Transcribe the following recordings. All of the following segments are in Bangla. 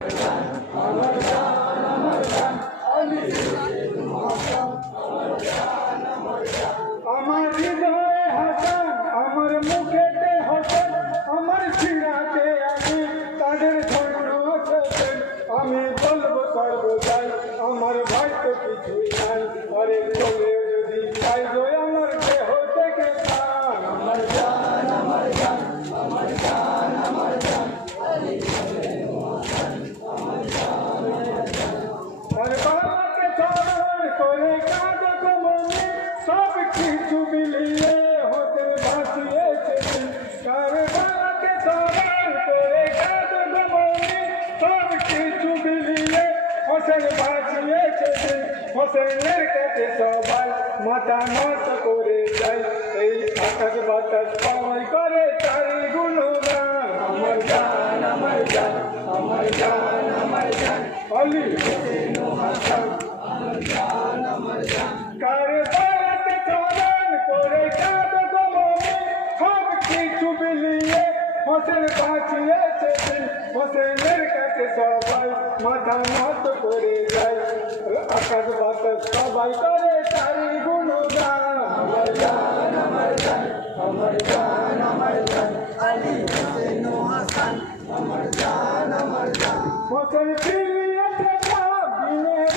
আমার জান আমার জান আলী আমার হৃদয়ে হাসান আমার মুখেতে হাসান আমার সিরাতে আমি তাদের ধন্য আছেন আমি বলবো সর্বদাই আমার ভাই তো কিছুই নাই আরে চলে যদি চাই গো আমার দেহ থেকে প্রাণ আমার জান আমার জান আমার জান আমার জান আলী আর বাবাকে স্মরণ করে কাঁদো গো মনে সব কিছু মিলিয়ে হোসেন ভাসিয়েছে কার বাবাকে স্মরণ করে কাঁদো গো মনে সব কিছু মিলিয়ে হোসেন ভাসিয়েছে হোসেনের কাছে সবাই মাথা নত করে যায় এই আকাশ বাতাস সবাই করে তারি গুণগান আমার জান আমার জান আমার জান আমার জান আলী হোসেন হাসান আমার জান আমার জান কার বাবাকে স্মরণ করে কাঁদো গো মনে সব কিছু মিলিয়ে হোসেন বাঁচিয়েছে হোসেনের কাছে সবাই মাথা নত করে যায় আকাশ বাতাস সবাই করে তারি গুণগান আমার জান আমার জান আমার জান আমার জান আলী হোসেন হাসান আমার জান আমার জান হোসেন ফিরিয়েছে সব দিনের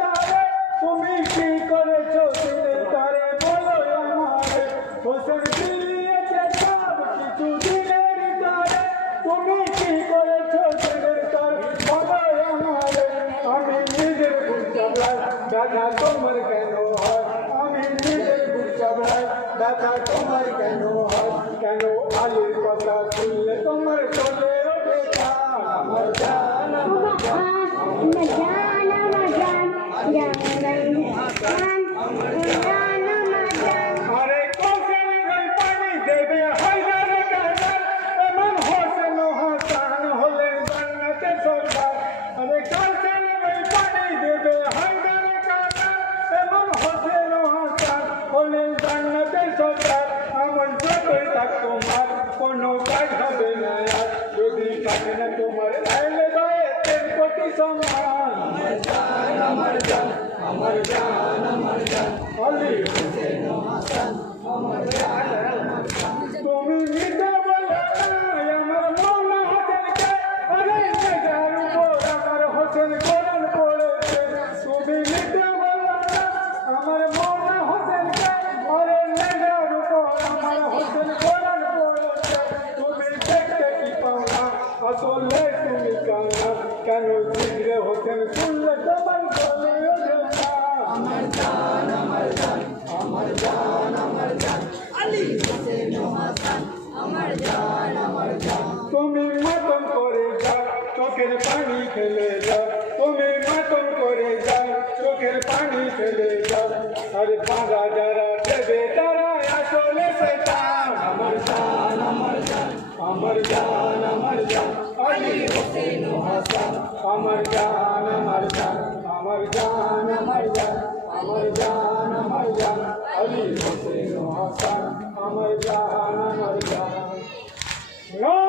তারে তুমি কি করেছো দিনের তারে বলো আমারে হোসেন ফিরিয়েছে সব কিছু দিনের তারে তুমি কি করেছো দিনের তারে বলো আমারে আমি নিজের ভুল চাবলাই দাদা তোমার কেন হয় আমি নিজের ভুল চাবলাই দাদা তোমার কেন হয় কেন আলীর কথা শুনলে তোমার চলে ওঠে প্রাণ আমার জান আমার জান আমার জান আমার জান আরে কোসেনের ওই পানি দেবে হায়দার কাদার এমন হোসেন হাসান হলেন জান্নাতের সরদার আরে কোসেনের ওই পানি দেবে হায়দার কাদার এমন হোসেন হাসান হলেন জান্নাতের সরদার আমার যতই থাক তোমার কোনো কাজ হবে না আর যদি থাকে না তোমার আইলে বায়ের প্রতি সম্মান আমার জান আমার জান আমার জান আমার জান আলী হোসেন হাসান আমার জান আমার জান তুমি নিতে বলো না আমার মৌলা হোসেনকে আরে নেজার উপর আমার হোসেন কোরআন পড়েছে তুমি নিতে বলো না আমার মৌলা হোসেনকে আরে নেজার উপর আমার হোসেন কোরআন পড়েছে তুমি দেখতে কি পাও না আসলে তুমি কানা কেন জিগরে হোসেন শুনলে তোমার গলে ওঠে আমার জান আমার জান আমার জান আমার জান আলী হোসেন হাসান আমার জান আমার জান তুমি মাতম করে যাও চোখের পানি ফেলে যাও তুমি মাতম করে যাও চোখের পানি ফেলে যাও আর পাঁচা যারা দেবে তারা আসলে শয়তান আমার জান আমার জান আমার জান আমার জান আলী হোসেন হাসান আমার জান আমার জান আমার জান আমার জান আমার জান আমার জান আলী হোসেন হাসান আমার জান আমার জান